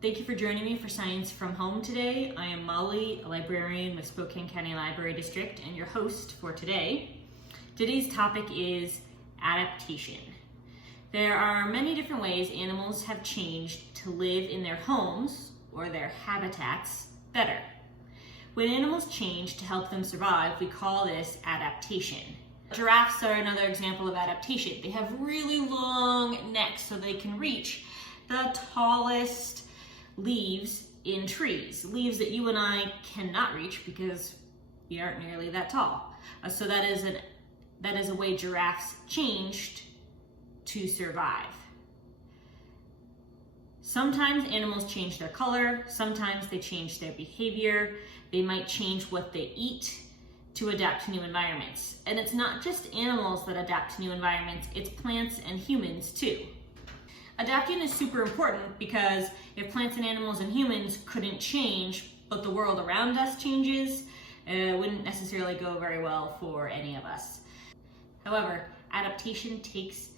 Thank you for joining me for Science from Home today. I am Molly, a librarian with Spokane County Library District, and your host for today. Today's topic is adaptation. There are many different ways animals have changed to live in their homes or their habitats better. When animals change to help them survive, we call this adaptation. Giraffes are another example of adaptation. They have really long necks so they can reach the tallest leaves in trees, leaves that you and I cannot reach because we aren't nearly that tall. So that is a way giraffes changed to survive. Sometimes animals change their color, sometimes they change their behavior, they might change what they eat to adapt to new environments. And it's not just animals that adapt to new environments, it's plants and humans too. Adapting is super important because if plants and animals and humans couldn't change, but the world around us changes, it wouldn't necessarily go very well for any of us. However, adaptation takes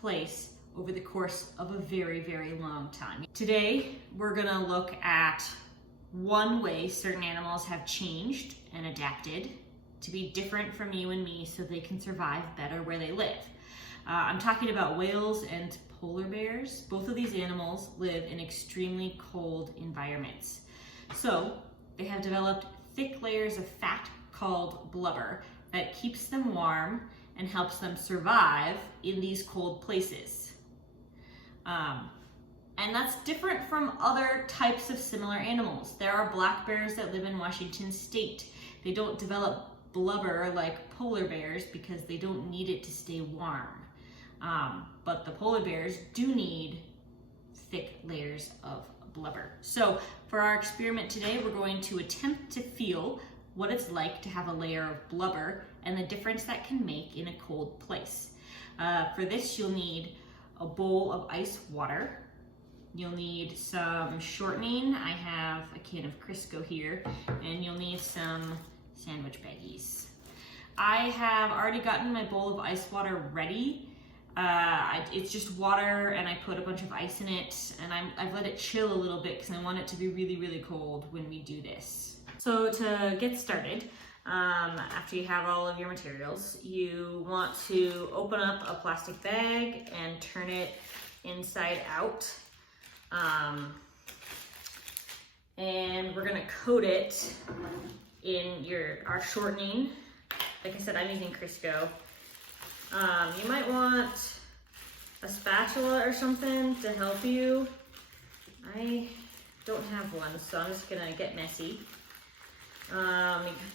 place over the course of a very, very long time. Today, we're gonna look at one way certain animals have changed and adapted to be different from you and me so they can survive better where they live. I'm talking about whales and polar bears. Both of these animals live in extremely cold environments. So they have developed thick layers of fat called blubber that keeps them warm and helps them survive in these cold places. And that's different from other types of similar animals. There are black bears that live in Washington state. They don't develop blubber like polar bears because they don't need it to stay warm. But the polar bears do need thick layers of blubber. So for our experiment today, we're going to attempt to feel what it's like to have a layer of blubber and the difference that can make in a cold place. For this, you'll need a bowl of ice water. You'll need some shortening. I have a can of Crisco here, and you'll need some sandwich baggies. I have already gotten my bowl of ice water ready. It's just water and I put a bunch of ice in it, and I've let it chill a little bit because I want it to be really, really cold when we do this. So to get started, after you have all of your materials, you want to open up a plastic bag and turn it inside out. And we're gonna coat it in our shortening. Like I said, I'm using Crisco. You might want a spatula or something to help you. I don't have one, so I'm just gonna get messy.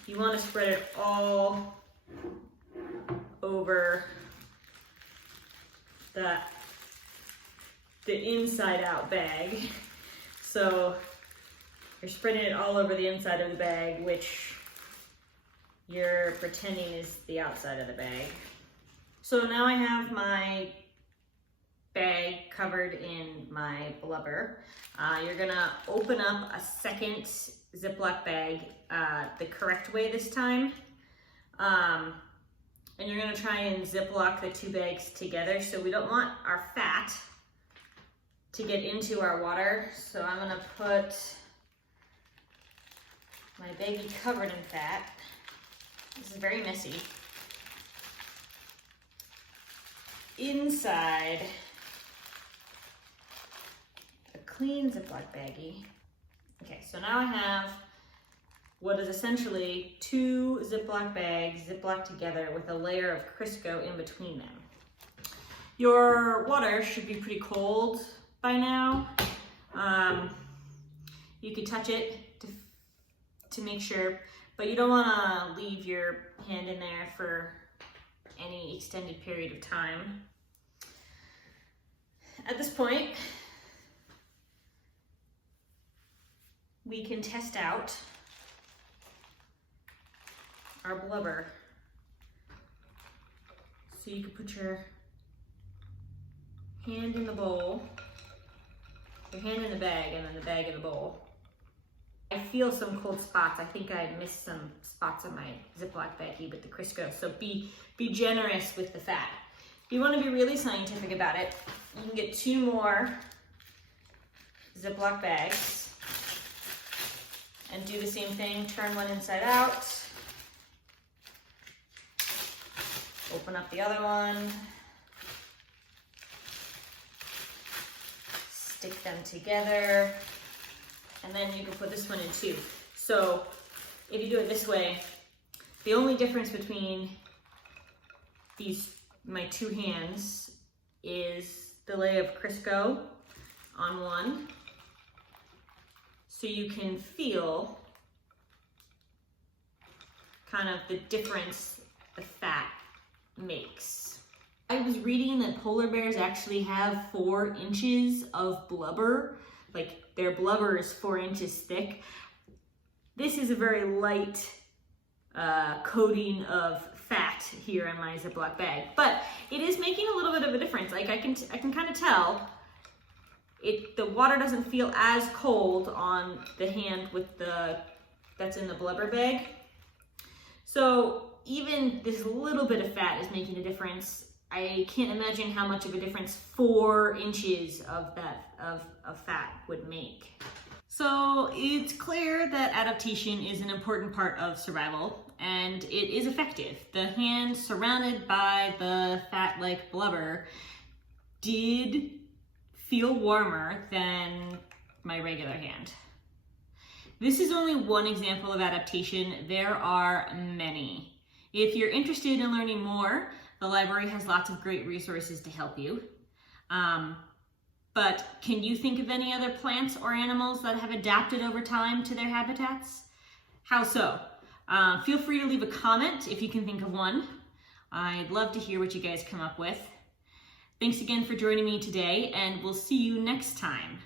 You want to spread it all over the inside out bag. So you're spreading it all over the inside of the bag, which you're pretending is the outside of the bag. So now I have my bag covered in my blubber. You're gonna open up a second Ziploc bag the correct way this time. And you're gonna try and Ziploc the two bags together. So we don't want our fat to get into our water. So I'm gonna put my baggie covered in fat. This is very messy. Inside a clean Ziploc baggie. Okay, so now I have what is essentially two Ziploc bags Ziploc together with a layer of Crisco in between them. Your water should be pretty cold by now. You can touch it to make sure, but you don't want to leave your hand in there for any extended period of time. At this point, we can test out our blubber. So you can put your hand in the bowl, your hand in the bag, and then the bag in the bowl. I feel some cold spots. I think I missed some spots on my Ziploc baggie with the Crisco, so be generous with the fat. If you want to be really scientific about it, you can get two more Ziploc bags and do the same thing. Turn one inside out. Open up the other one. Stick them together. And then you can put this one in too. So if you do it this way, the only difference between my two hands is the layer of Crisco on one. So you can feel kind of the difference the fat makes. I was reading that polar bears actually have 4 inches of blubber, like their blubber is 4 inches thick. This is a very light coating of fat here in my Ziploc bag, but it is making a little bit of a difference. Like I can kind of tell the water doesn't feel as cold on the hand that's in the blubber bag. So even this little bit of fat is making a difference. I can't imagine how much of a difference 4 inches of fat would make. So it's clear that adaptation is an important part of survival, and it is effective. The hand surrounded by the fat-like blubber did feel warmer than my regular hand. This is only one example of adaptation. There are many. If you're interested in learning more, the library has lots of great resources to help you. But can you think of any other plants or animals that have adapted over time to their habitats? How so? Feel free to leave a comment if you can think of one. I'd love to hear what you guys come up with. Thanks again for joining me today, and we'll see you next time.